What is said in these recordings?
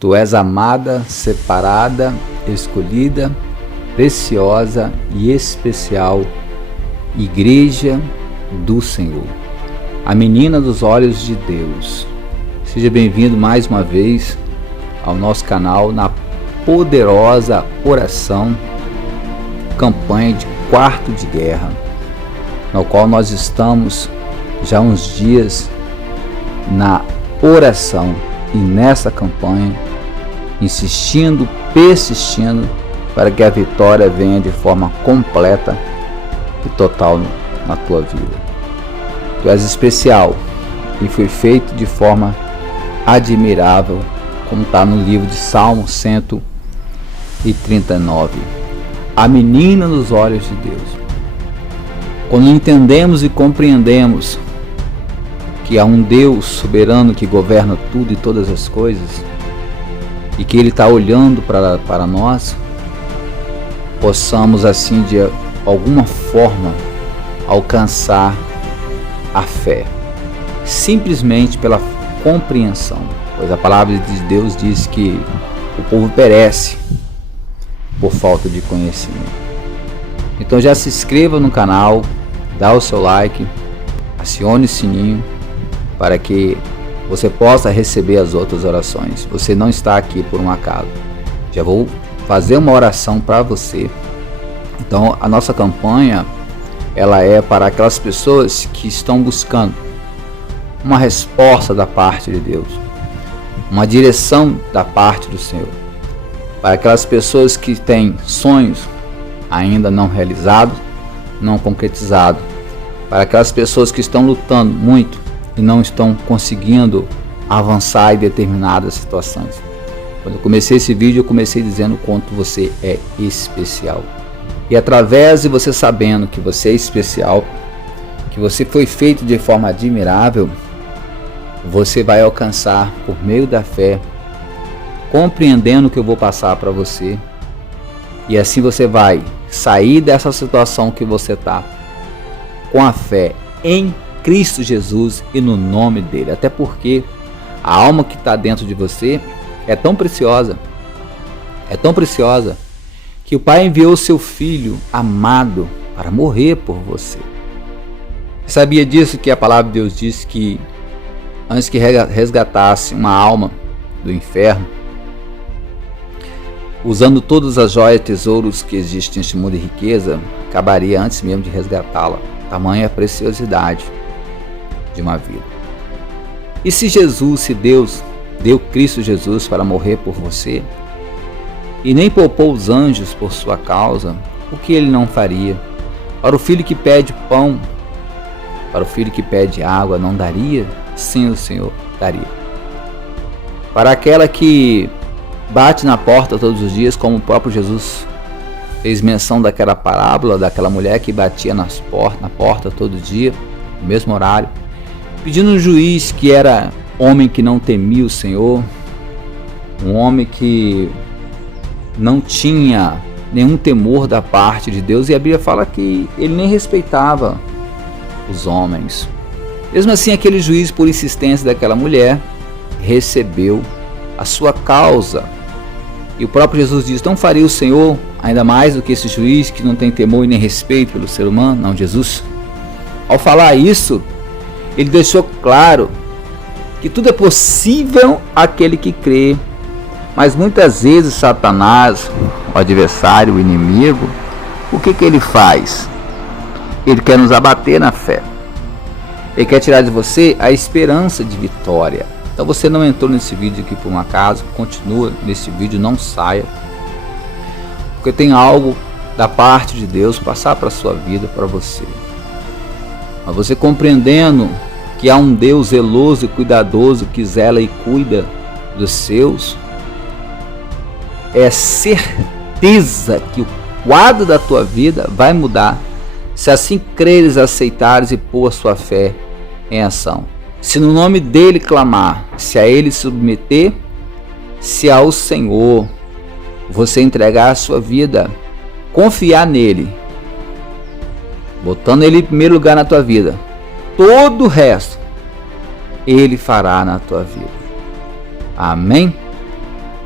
Tu és amada, separada, escolhida, preciosa e especial Igreja do Senhor, a menina dos olhos de Deus. Seja bem-vindo mais uma vez ao nosso canal na poderosa oração, campanha de quarto de guerra, no qual nós estamos já há uns dias na oração e nessa campanha, insistindo, persistindo, para que a vitória venha de forma completa e total na tua vida. Tu és especial e foi feito de forma admirável, como está no livro de Salmo 139. A menina nos olhos de Deus. Quando entendemos e compreendemos que há um Deus soberano que governa tudo e todas as coisas, e que Ele está olhando para nós, possamos assim de alguma forma alcançar a fé, simplesmente pela compreensão, pois a palavra de Deus diz que o povo perece por falta de conhecimento. Então já se inscreva no canal, dá o seu like, acione o sininho para que você possa receber as outras orações. Você não está aqui por um acaso. Já vou fazer uma oração para você. Então a nossa campanha, ela é para aquelas pessoas que estão buscando uma resposta da parte de Deus, uma direção da parte do Senhor, para aquelas pessoas que têm sonhos ainda não realizados, não concretizados, para aquelas pessoas que estão lutando muito e não estão conseguindo avançar em determinadas situações. Quando eu comecei esse vídeo, eu comecei dizendo o quanto você é especial. E através de você sabendo que você é especial, que você foi feito de forma admirável, você vai alcançar por meio da fé, compreendendo o que eu vou passar para você, e assim você vai sair dessa situação que você está com a fé em Cristo Jesus e no nome dele. Até porque a alma que está dentro de você é tão preciosa, que o Pai enviou o seu Filho amado para morrer por você. Sabia disso, que a palavra de Deus diz que antes que resgatasse uma alma do inferno, usando todas as joias e tesouros que existem neste mundo de riqueza, acabaria antes mesmo de resgatá-la. Tamanha a preciosidade de uma vida. E se Deus deu Cristo Jesus para morrer por você, e nem poupou os anjos por sua causa, o que Ele não faria? Para o filho que pede pão, para o filho que pede água, não daria? Sim, o Senhor daria. Para aquela que bate na porta todos os dias, como o próprio Jesus fez menção daquela parábola, daquela mulher que batia na porta todo dia, no mesmo horário, pedindo um juiz que era homem que não temia o Senhor, um homem que não tinha nenhum temor da parte de Deus, e a Bíblia fala que ele nem respeitava os homens. Mesmo assim, aquele juiz, por insistência daquela mulher, recebeu a sua causa. E o próprio Jesus diz: não faria o Senhor ainda mais do que esse juiz que não tem temor e nem respeito pelo ser humano? Não, Jesus, ao falar isso, ele deixou claro que tudo é possível àquele que crê. Mas muitas vezes Satanás, o adversário, o inimigo, o que ele faz? Ele quer nos abater na fé. Ele quer tirar de você a esperança de vitória. Então você não entrou nesse vídeo aqui por um acaso, continua nesse vídeo, não saia. Porque tem algo da parte de Deus passar para a sua vida, para você. Mas você compreendendo que há um Deus zeloso e cuidadoso que zela e cuida dos seus, é certeza que o quadro da tua vida vai mudar, se assim creres, aceitares e pôr a sua fé em ação. Se no nome dele clamar, se a ele submeter, se ao Senhor você entregar a sua vida, confiar nele, botando ele em primeiro lugar na tua vida, todo o resto ele fará na tua vida. Amém?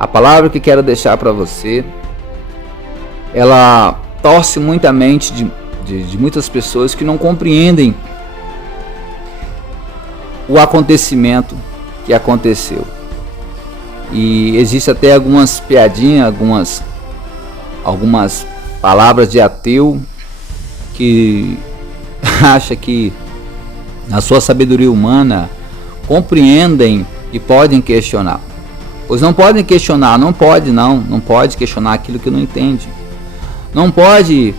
A palavra que quero deixar para você, ela torce muito a mente de muitas pessoas que não compreendem o acontecimento que aconteceu. E existe até algumas piadinhas, algumas palavras de ateu que acha que na sua sabedoria humana compreendem e podem questionar. Pois não podem questionar, não pode questionar aquilo que não entende. Não pode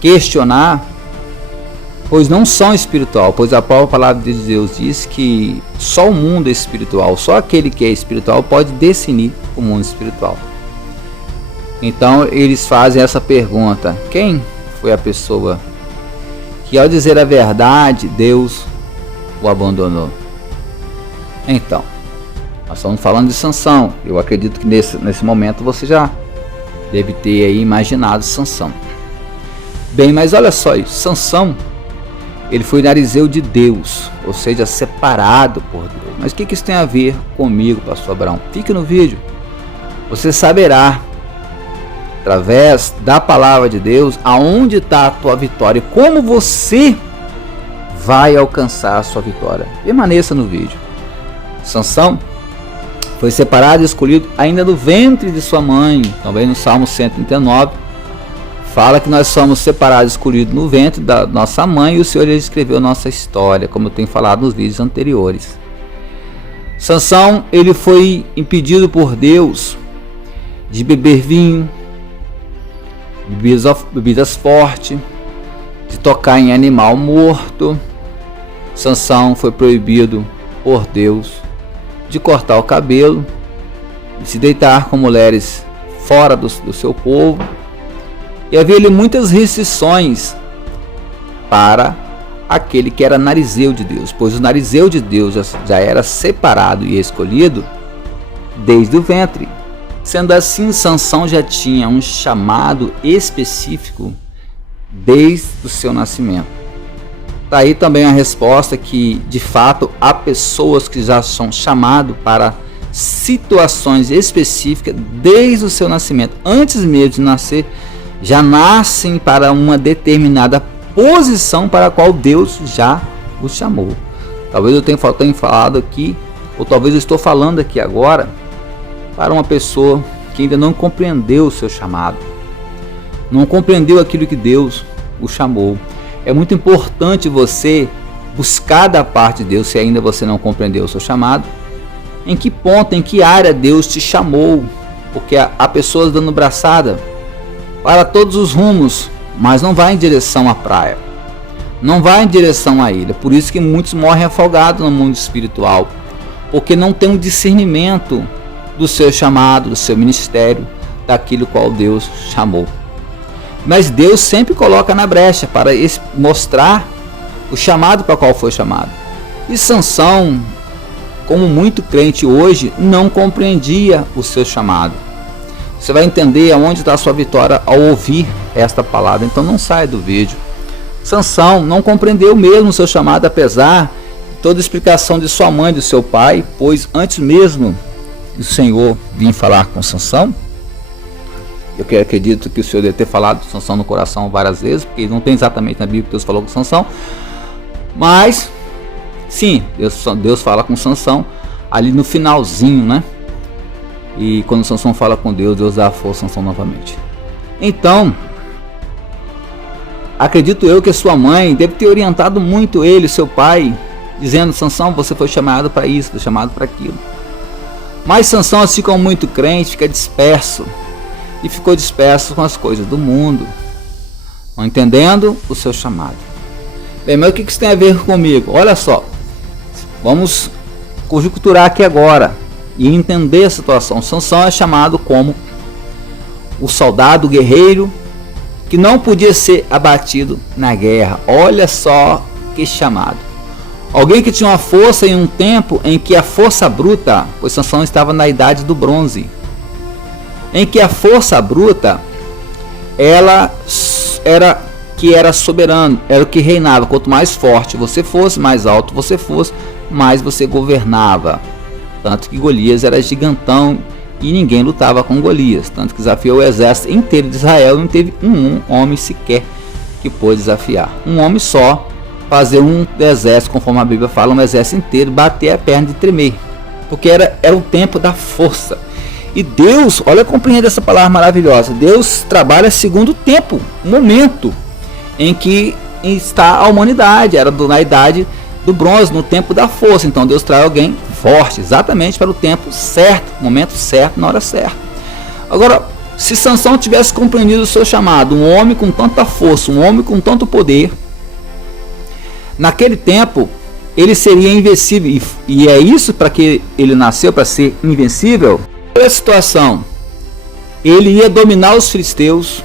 questionar, pois não são espiritual, pois a própria palavra de Deus diz que só o mundo é espiritual, só aquele que é espiritual pode definir o mundo espiritual. Então eles fazem essa pergunta: quem foi a pessoa que ao dizer a verdade Deus o abandonou? Então, nós estamos falando de Sansão. Eu acredito que nesse momento você já deve ter aí imaginado Sansão. Bem, mas olha só isso, Sansão, ele foi narizeu de Deus, ou seja, separado por Deus. Mas o que isso tem a ver comigo, pastor Abraão? Fique no vídeo, você saberá, através da palavra de Deus, aonde está a tua vitória, como você vai alcançar a sua vitória. Permaneça no vídeo. Sansão foi separado e escolhido ainda no ventre de sua mãe. Também no Salmo 139 fala que nós somos separados e escolhidos no ventre da nossa mãe, e o Senhor escreveu nossa história, como eu tenho falado nos vídeos anteriores. Sansão, ele foi impedido por Deus de beber vinho, bebidas fortes, de tocar em animal morto. Sansão foi proibido por Deus de cortar o cabelo, de se deitar com mulheres fora do seu povo, e havia-lhe muitas restrições para aquele que era narizeu de Deus, pois o narizeu de Deus já era separado e escolhido desde o ventre. Sendo assim, Sansão já tinha um chamado específico desde o seu nascimento. Daí também a resposta que, de fato, há pessoas que já são chamadas para situações específicas desde o seu nascimento. Antes mesmo de nascer, já nascem para uma determinada posição para a qual Deus já os chamou. Talvez eu tenha falado aqui, ou talvez eu estou falando aqui agora, para uma pessoa que ainda não compreendeu o seu chamado, não compreendeu aquilo que Deus o chamou. É muito importante você buscar da parte de Deus, se ainda você não compreendeu o seu chamado, em que ponto, em que área Deus te chamou, porque há pessoas dando braçada para todos os rumos, mas não vai em direção à praia, não vai em direção à ilha. Por isso que muitos morrem afogados no mundo espiritual, porque não tem um discernimento do seu chamado, do seu ministério, daquilo qual Deus chamou. Mas Deus sempre coloca na brecha para mostrar o chamado para qual foi chamado. E Sansão, como muito crente hoje, não compreendia o seu chamado. Você vai entender aonde está a sua vitória ao ouvir esta palavra. Então não saia do vídeo. Sansão não compreendeu mesmo o seu chamado, apesar de toda a explicação de sua mãe e do seu pai, pois antes mesmo do Senhor vir falar com Sansão, eu acredito que o Senhor deve ter falado de Sansão no coração várias vezes, porque não tem exatamente na Bíblia que Deus falou com Sansão, mas sim, Deus fala com Sansão ali no finalzinho, né? E quando Sansão fala com Deus, Deus dá a força a Sansão novamente. Então, acredito eu que a sua mãe deve ter orientado muito ele, seu pai, dizendo: Sansão, você foi chamado para isso, foi chamado para aquilo. Mas Sansão, assim como muito crente, fica disperso. E ficou disperso com as coisas do mundo, não entendendo o seu chamado. Bem, mas o que isso tem a ver comigo? Olha só, vamos conjecturar aqui agora e entender a situação. Sansão é chamado como o soldado guerreiro que não podia ser abatido na guerra. Olha só que chamado. Alguém que tinha uma força em um tempo em que a força bruta, pois Sansão estava na idade do bronze, em que a força bruta ela era soberano, era o que reinava. Quanto mais forte você fosse, mais alto você fosse, mais você governava. Tanto que Golias era gigantão e ninguém lutava com Golias, tanto que desafiou o exército inteiro de Israel e não teve um homem sequer que pôde desafiar. Um homem só fazer um exército, conforme a Bíblia fala, um exército inteiro, bater a perna de tremer, porque era o tempo da força. E Deus, olha, compreenda essa palavra maravilhosa, Deus trabalha segundo o tempo, o momento em que está a humanidade, era na idade do bronze, no tempo da força. Então Deus traz alguém forte, exatamente para o tempo certo, momento certo, na hora certa. Agora, se Sansão tivesse compreendido o seu chamado, um homem com tanta força, um homem com tanto poder, naquele tempo ele seria invencível, e é isso para que ele nasceu, para ser invencível. Olha a situação, ele ia dominar os filisteus,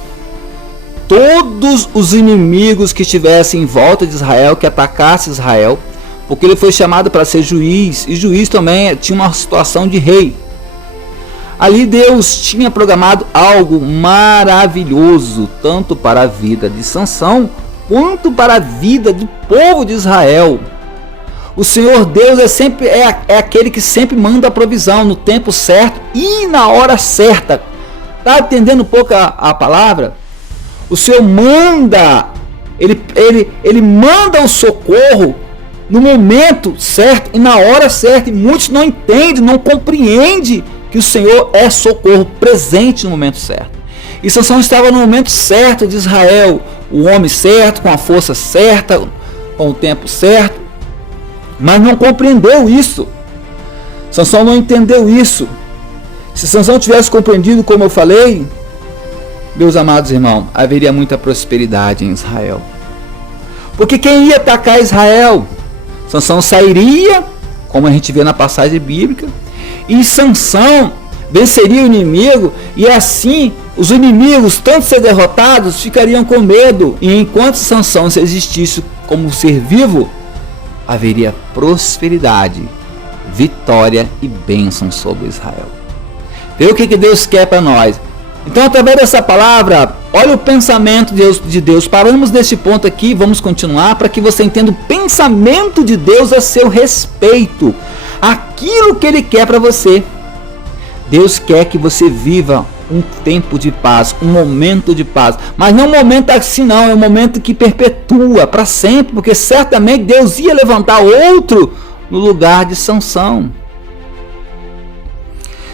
todos os inimigos que estivessem em volta de Israel, que atacassem Israel, porque ele foi chamado para ser juiz, e juiz também tinha uma situação de rei. Ali Deus tinha programado algo maravilhoso, tanto para a vida de Sansão, quanto para a vida do povo de Israel. O Senhor Deus é aquele que sempre manda a provisão no tempo certo e na hora certa. Está entendendo um pouco a palavra? O Senhor manda, ele manda o socorro no momento certo e na hora certa. E muitos não entendem, não compreendem que o Senhor é socorro presente no momento certo. E Sansão estava no momento certo de Israel, o homem certo, com a força certa, com o tempo certo, mas não compreendeu isso. Sansão não entendeu isso. Se Sansão tivesse compreendido, como eu falei, meus amados irmãos, haveria muita prosperidade em Israel. Porque quem ia atacar Israel? Sansão sairia, como a gente vê na passagem bíblica, e Sansão venceria o inimigo, e assim os inimigos, tanto ser derrotados, ficariam com medo. E enquanto Sansão existisse como ser vivo, haveria prosperidade, vitória e bênção sobre Israel. Vê o que Deus quer para nós. Então, através dessa palavra, olha o pensamento de Deus. Paramos neste ponto aqui, vamos continuar para que você entenda o pensamento de Deus a seu respeito, aquilo que Ele quer para você. Deus quer que você viva um tempo de paz, um momento de paz, mas não um momento assim não, é um momento que perpetua para sempre, porque certamente Deus ia levantar outro no lugar de Sansão.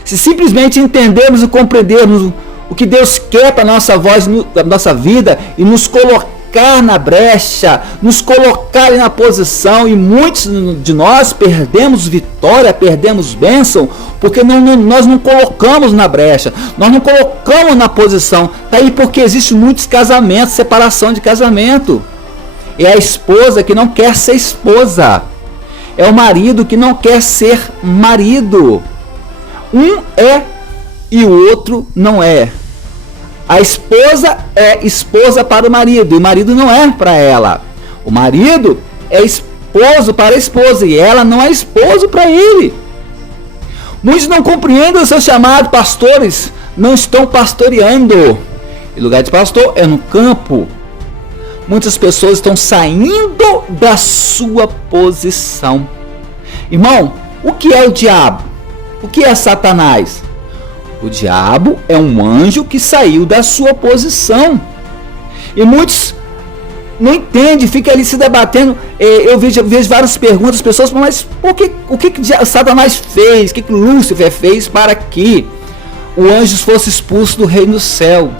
Se simplesmente entendermos e compreendermos o que Deus quer para a nossa voz, na nossa vida, e nos colocar na brecha, nos colocar na posição, e muitos de nós perdemos vitória, perdemos bênção, porque nós não colocamos na brecha, nós não colocamos na posição. Está aí porque existem muitos casamentos, separação de casamento. É a esposa que não quer ser esposa, é o marido que não quer ser marido. Um é e o outro não é. A esposa é esposa para o marido, e o marido não é para ela. O marido é esposo para a esposa, e ela não é esposo para ele. Muitos não compreendem o seu chamado, pastores não estão pastoreando. E lugar de pastor é no campo. Muitas pessoas estão saindo da sua posição. Irmão, o que é o diabo? O que é Satanás? O diabo é um anjo que saiu da sua posição. E muitos não entendem, ficam ali se debatendo. Eu vejo várias perguntas, as pessoas falam, mas o que Satanás fez? O que Lúcifer fez para que o anjo fosse expulso do reino do céu?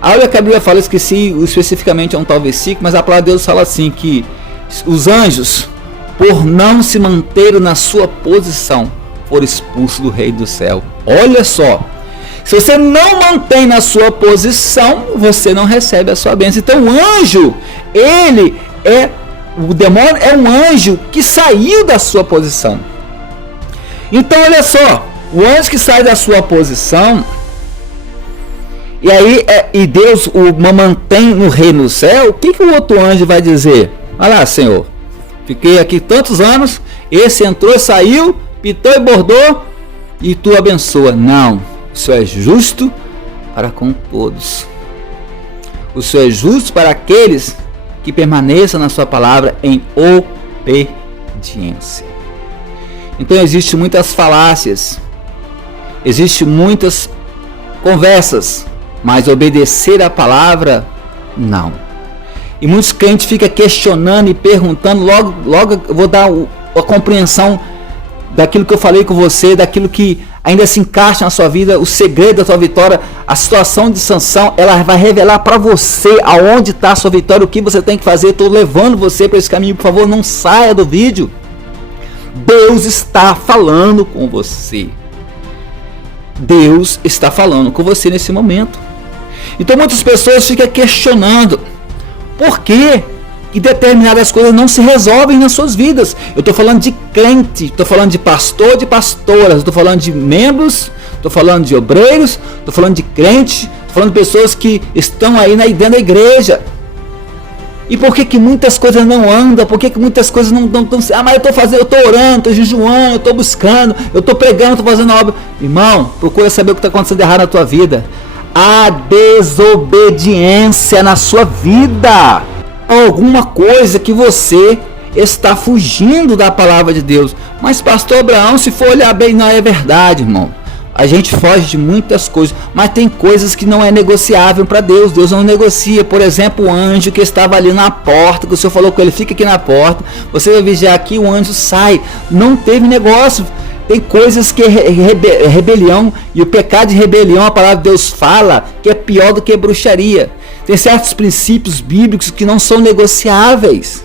Olha que a Bíblia fala, esqueci especificamente um tal versículo, mas a palavra de Deus fala assim, que os anjos, por não se manterem na sua posição, foram expulsos do reino do céu. Olha só, se você não mantém na sua posição, você não recebe a sua bênção. Então o anjo, o demônio é um anjo que saiu da sua posição. Então olha só, o anjo que sai da sua posição, e aí e Deus o mantém no reino do céu, o que o outro anjo vai dizer? Olha lá, Senhor, fiquei aqui tantos anos, esse entrou, saiu, pitou e bordou, e tu abençoa. Não, o Senhor é justo para com todos. O Senhor é justo para aqueles que permaneçam na sua palavra em obediência. Então existem muitas falácias, Existem muitas conversas, mas obedecer a palavra, não. E muitos crentes ficam questionando e perguntando, logo eu vou dar a compreensão daquilo que eu falei com você, daquilo que ainda se encaixa na sua vida, o segredo da sua vitória, a situação de Sansão, ela vai revelar para você aonde está a sua vitória, o que você tem que fazer. Estou levando você para esse caminho, por favor, não saia do vídeo. Deus está falando com você. Deus está falando com você nesse momento. Então muitas pessoas ficam questionando por que determinadas coisas não se resolvem nas suas vidas. Eu estou falando de crente, estou falando de pastor, de pastoras, estou falando de membros, estou falando de obreiros, estou falando de crentes, estou falando de pessoas que estão aí dentro da igreja. E por que muitas coisas não andam? Por que muitas coisas não estão... mas eu estou orando, estou jejuando, eu estou buscando, eu estou pregando, estou fazendo obra. Irmão, procura saber o que está acontecendo de errado na tua vida. A desobediência na sua vida. Alguma coisa que você está fugindo da palavra de Deus. Mas pastor Abraão, se for olhar bem, não é verdade, irmão. A gente foge de muitas coisas, mas tem coisas que não é negociável para Deus. Deus não negocia. Por exemplo, o anjo que estava ali na porta, que o Senhor falou com ele, fica aqui na porta, você vai vigiar aqui, o anjo sai. Não teve negócio. Tem coisas que é rebelião, e o pecado de rebelião, a palavra de Deus fala que é pior do que bruxaria. Tem certos princípios bíblicos que não são negociáveis.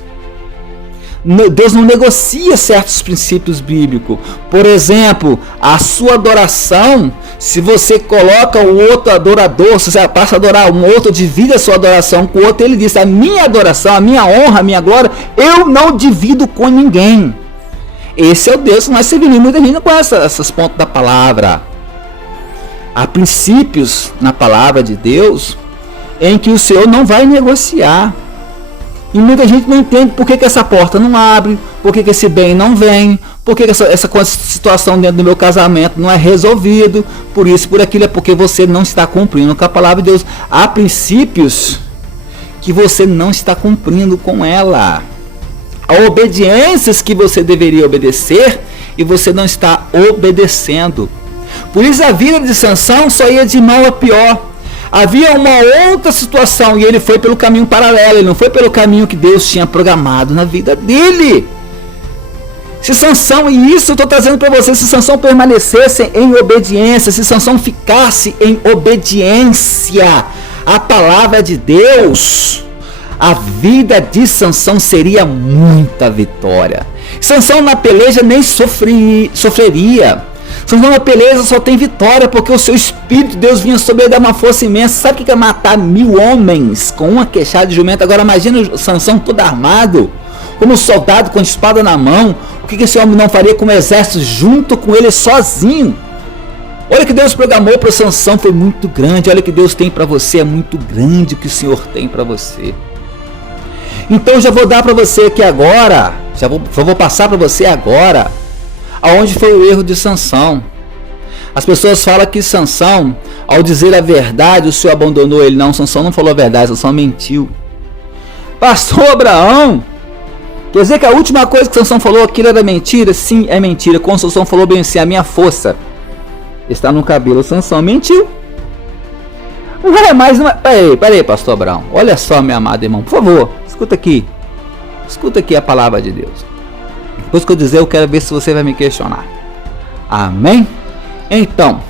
Deus não negocia certos princípios bíblicos. Por exemplo, a sua adoração, se você coloca o outro adorador, se você passa a adorar um outro, divide a sua adoração com o outro, ele diz: a minha adoração, a minha honra, a minha glória, eu não divido com ninguém. Esse é o Deus que nós servimos. Muita gente não conhece esses pontos da palavra. Há princípios na palavra de Deus em que o Senhor não vai negociar. E muita gente não entende por que essa porta não abre, por que esse bem não vem, por que essa situação dentro do meu casamento não é resolvido, por isso, por aquilo, é porque você não está cumprindo com a palavra de Deus. Há princípios que você não está cumprindo com ela. Há obediências que você deveria obedecer e você não está obedecendo. Por isso a vida de Sansão só ia de mal a pior. Havia uma outra situação e ele foi pelo caminho paralelo, ele não foi pelo caminho que Deus tinha programado na vida dele. Se Sansão, e isso eu estou trazendo para você, se Sansão permanecesse em obediência, se Sansão ficasse em obediência à palavra de Deus, a vida de Sansão seria muita vitória. Sansão na peleja nem sofreria. Sansão na peleja só tem vitória porque o seu Espírito de Deus vinha sobre ele, dar uma força imensa. Sabe o que é matar 1000 homens com uma queixada de jumento? Agora imagina o Sansão todo armado, como um soldado com a espada na mão. O que esse homem não faria com o exército junto com ele sozinho? Olha o que Deus programou para Sansão, foi muito grande. Olha o que Deus tem para você, é muito grande o que o Senhor tem para você. Então já vou dar para você aqui agora, já vou passar para você agora aonde foi o erro de Sansão. As pessoas falam que Sansão, ao dizer a verdade, o Senhor abandonou ele. Não, Sansão não falou a verdade, Sansão mentiu. Pastor Abraão, quer dizer que a última coisa que Sansão falou, aquilo era mentira? Sim, é mentira. Quando Sansão falou bem assim, a minha força está no cabelo, Sansão mentiu. Não é mais uma... Peraí, pastor Abraão, olha só, meu amado irmão, por favor, escuta aqui a palavra de Deus. Depois que eu dizer, eu quero ver se você vai me questionar. Amém? Então,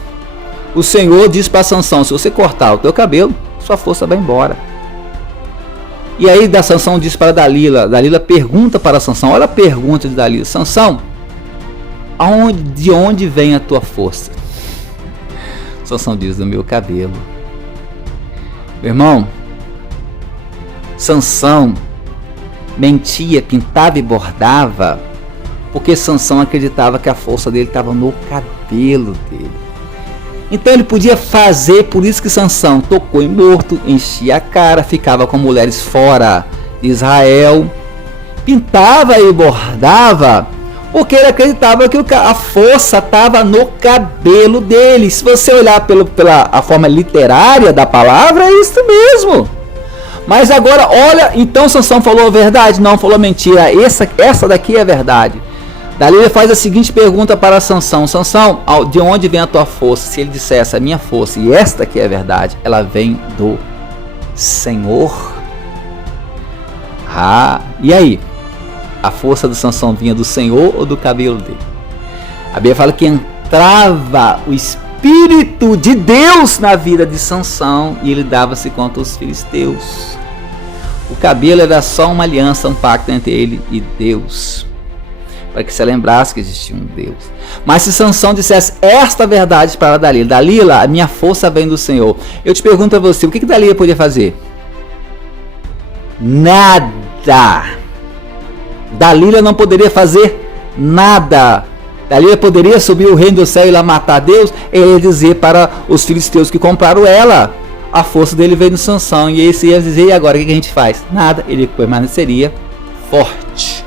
o Senhor diz para Sansão: se você cortar o teu cabelo, sua força vai embora. E aí Sansão diz para Dalila pergunta para Sansão, olha a pergunta de Dalila: Sansão, de onde vem a tua força? Sansão diz: do meu cabelo. Meu irmão, Sansão mentia, pintava e bordava porque Sansão acreditava que a força dele estava no cabelo dele. Então ele podia fazer, por isso que Sansão tocou em morto, enchia a cara, ficava com mulheres fora de Israel, pintava e bordava, porque ele acreditava que a força estava no cabelo dele. Se você olhar pela forma literária da palavra, é isso mesmo. Mas agora olha, então Sansão falou a verdade? Não, falou mentira. Essa daqui é a verdade. Dalila faz a seguinte pergunta para Sansão: Sansão, de onde vem a tua força? Se ele dissesse: a minha força, e esta que é a verdade, ela vem do Senhor. E aí? A força do Sansão vinha do Senhor ou do cabelo dele? A Bíblia fala que entrava o Espírito de Deus na vida de Sansão e ele dava-se contra os filisteus. O cabelo era só uma aliança, um pacto entre ele e Deus, para que você lembrasse que existia um Deus. Mas se Sansão dissesse esta verdade para Dalila: Dalila, a minha força vem do Senhor, eu te pergunto a você, o que Dalila podia fazer? Nada. Dalila não poderia fazer nada. Dalila poderia subir o reino do céu e lá matar Deus? Ele ia dizer para os filisteus que compraram ela: a força dele veio no Sansão. E esse ia dizer: e agora o que a gente faz? Nada. Ele permaneceria forte.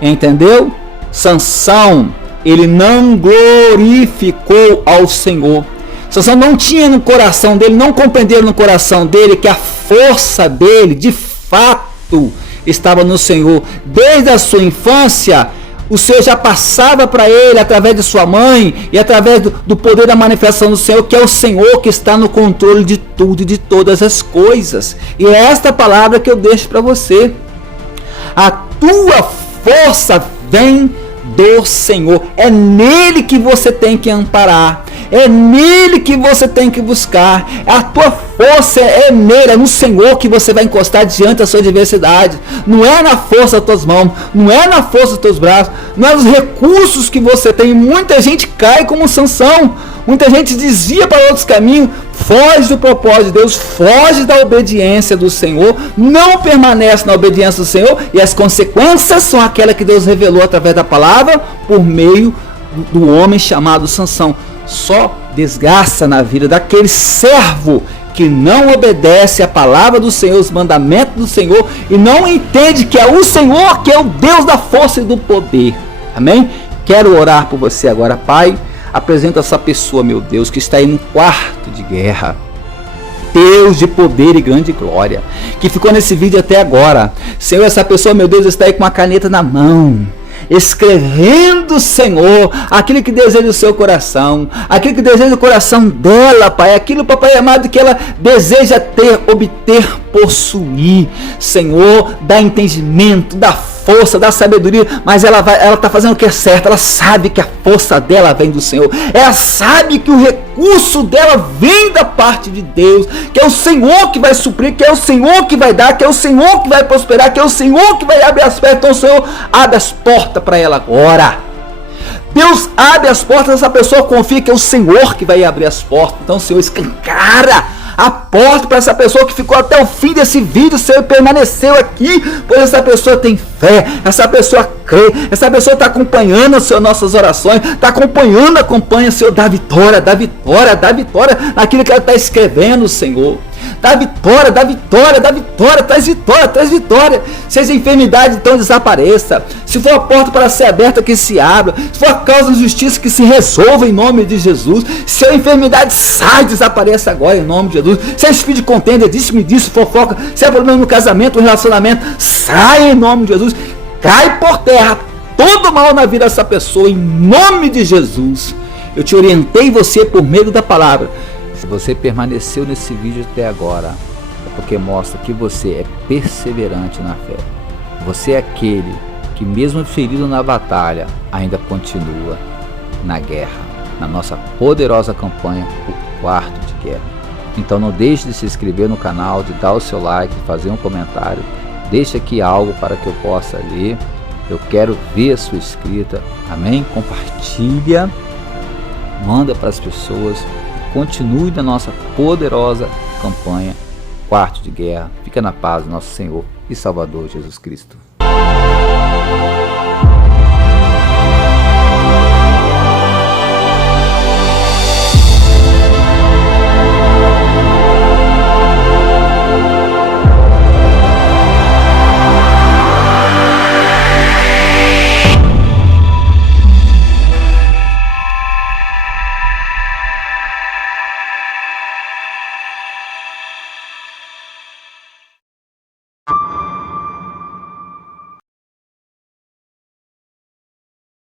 Entendeu? Sansão, ele não glorificou ao Senhor. Sansão não tinha no coração dele, não compreendeu no coração dele que a força dele, de fato, estava no Senhor. Desde a sua infância, o Senhor já passava para ele, através de sua mãe, e através do poder da manifestação do Senhor, que é o Senhor que está no controle de tudo e de todas as coisas. E é esta palavra que eu deixo para você. A tua força vem do Senhor. É nele que você tem que amparar. É nele que você tem que buscar. A tua força é nele, é no Senhor que você vai encostar diante da sua adversidade. Não é na força das tuas mãos, não é na força dos teus braços, não é nos recursos que você tem. Muita gente cai como Sansão. Muita gente desvia para outros caminhos, foge do propósito de Deus, foge da obediência do Senhor, não permanece na obediência do Senhor, e as consequências são aquelas que Deus revelou através da palavra por meio do homem chamado Sansão. Só desgraça na vida daquele servo que não obedece à palavra do Senhor, os mandamentos do Senhor, e não entende que é o Senhor que é o Deus da força e do poder. Amém? Quero orar por você agora, Pai. Apresenta essa pessoa, meu Deus, que está aí no quarto de guerra. Deus de poder e grande glória, que ficou nesse vídeo até agora. Senhor, essa pessoa, meu Deus, está aí com uma caneta na mão, escrevendo, Senhor, aquilo que deseja o seu coração, aquilo que deseja o coração dela, Pai, aquilo, Papai amado, que ela deseja ter, obter, possuir. Senhor, dá entendimento, dá força, dá sabedoria, mas ela está fazendo o que é certo. Ela sabe que a força dela vem do Senhor, ela sabe que o recurso dela vem da parte de Deus, que é o Senhor que vai suprir, que é o Senhor que vai dar, que é o Senhor que vai prosperar, que é o Senhor que vai abrir as portas. Então, Senhor, abre as portas para ela agora. Deus abre as portas, essa pessoa confia que é o Senhor que vai abrir as portas. Então, Senhor, escancara a porta para essa pessoa que ficou até o fim desse vídeo, Senhor, permaneceu aqui, pois essa pessoa tem fé, essa pessoa crê, essa pessoa está acompanhando, Senhor, nossas orações, está acompanha, Senhor, dá vitória naquilo que ela está escrevendo, Senhor. Dá vitória, traz vitória. Se as enfermidades então desapareça, se for a porta para ser aberta, que se abra, se for a causa de justiça, que se resolva em nome de Jesus. Se a enfermidade sai, desapareça agora em nome de Jesus. Se é espírito de contenda, disse-me disso, fofoca, se é problema no casamento, no relacionamento, sai em nome de Jesus. Cai por terra todo mal na vida dessa pessoa em nome de Jesus. Eu te orientei você por meio da palavra. Se você permaneceu nesse vídeo até agora, é porque mostra que você é perseverante na fé. Você é aquele que, mesmo ferido na batalha, ainda continua na guerra, na nossa poderosa campanha, o quarto de guerra. Então não deixe de se inscrever no canal, de dar o seu like, fazer um comentário. Deixe aqui algo para que eu possa ler. Eu quero ver a sua escrita. Amém? Compartilha, manda para as pessoas. Continue na nossa poderosa campanha Quarto de Guerra. Fica na paz do nosso Senhor e Salvador Jesus Cristo.